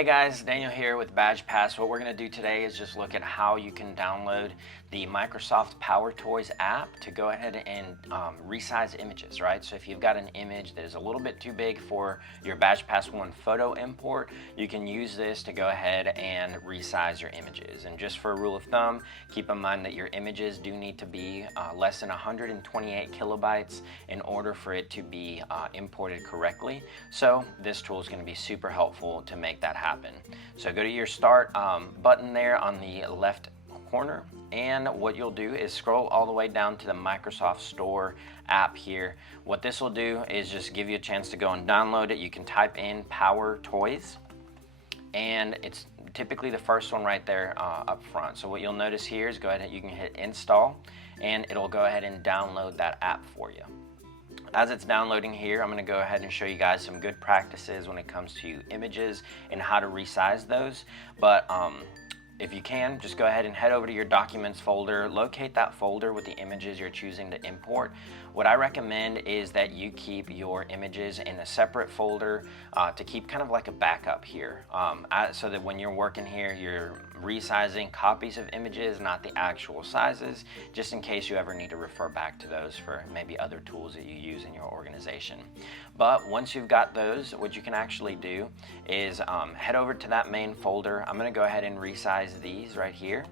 Hey guys, Daniel here with BadgePass. What we're going to do today is just look at how you can download the Microsoft Power Toys app to go ahead and resize images, right? So if you've got an image that is a little bit too big for your BadgePass ONE photo import, you can use this to go ahead and resize your images. And just for a rule of thumb, keep in mind that your images do need to be less than 128 kilobytes in order for it to be imported correctly. So this tool is going to be super helpful to make that happen. So go to your start button there on the left corner, and what you'll do is scroll all the way down to the Microsoft Store app here. What this will do is just give you a chance to go and download it. You can type in Power Toys, and it's typically the first one right there up front. So what you'll notice here is go ahead and you can hit install, and it'll go ahead and download that app for you. As it's downloading here, I'm going to go ahead and show you guys some good practices when it comes to images and how to resize those. But if you can, just go ahead and head over to your documents folder, locate that folder with the images you're choosing to import. What I recommend is that you keep your images in a separate folder to keep kind of like a backup here, so that when you're working here, you're resizing copies of images, not the actual sizes, just in case you ever need to refer back to those for maybe other tools that you use in your organization. But once you've got those, what you can actually do is head over to that main folder. I'm going to go ahead and resize these right here.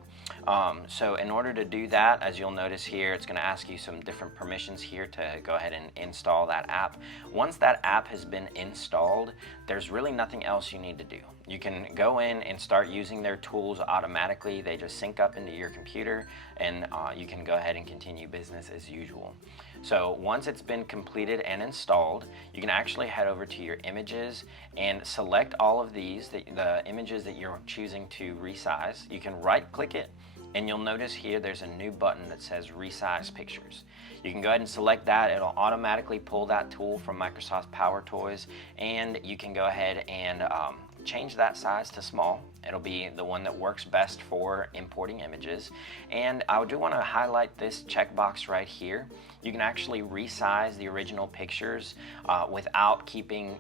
So in order to do that, as you'll notice here, it's going to ask you some different permissions here to go ahead and install that app. Once that app has been installed, there's really nothing else you need to do. You can go in and start using their tools automatically. They just sync up into your computer, and you can go ahead and continue business as usual. So once it's been completed and installed, you can actually head over to your images and select all of these, the images that you're choosing to resize. You can right click it, and you'll notice here there's a new button that says Resize Pictures. You can go ahead and select that. It'll automatically pull that tool from Microsoft Power Toys, and you can go ahead and change that size to small. It'll be the one that works best for importing images. And I do want to highlight this checkbox right here. You can actually resize the original pictures without keeping,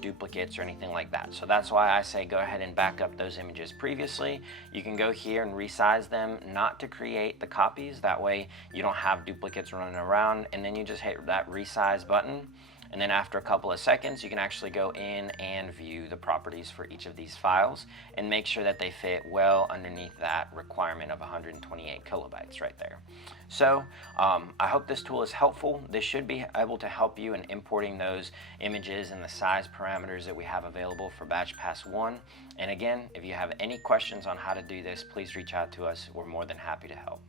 duplicates or anything like that. So that's why I say go ahead and back up those images previously. You can go here and resize them, not to create the copies. That way you don't have duplicates running around, and then you just hit that resize button. And then after a couple of seconds, you can actually go in and view the properties for each of these files and make sure that they fit well underneath that requirement of 128 kilobytes right there. So I hope this tool is helpful. This should be able to help you in importing those images and the size parameters that we have available for BadgePass ONE. And again, if you have any questions on how to do this, please reach out to us. We're more than happy to help.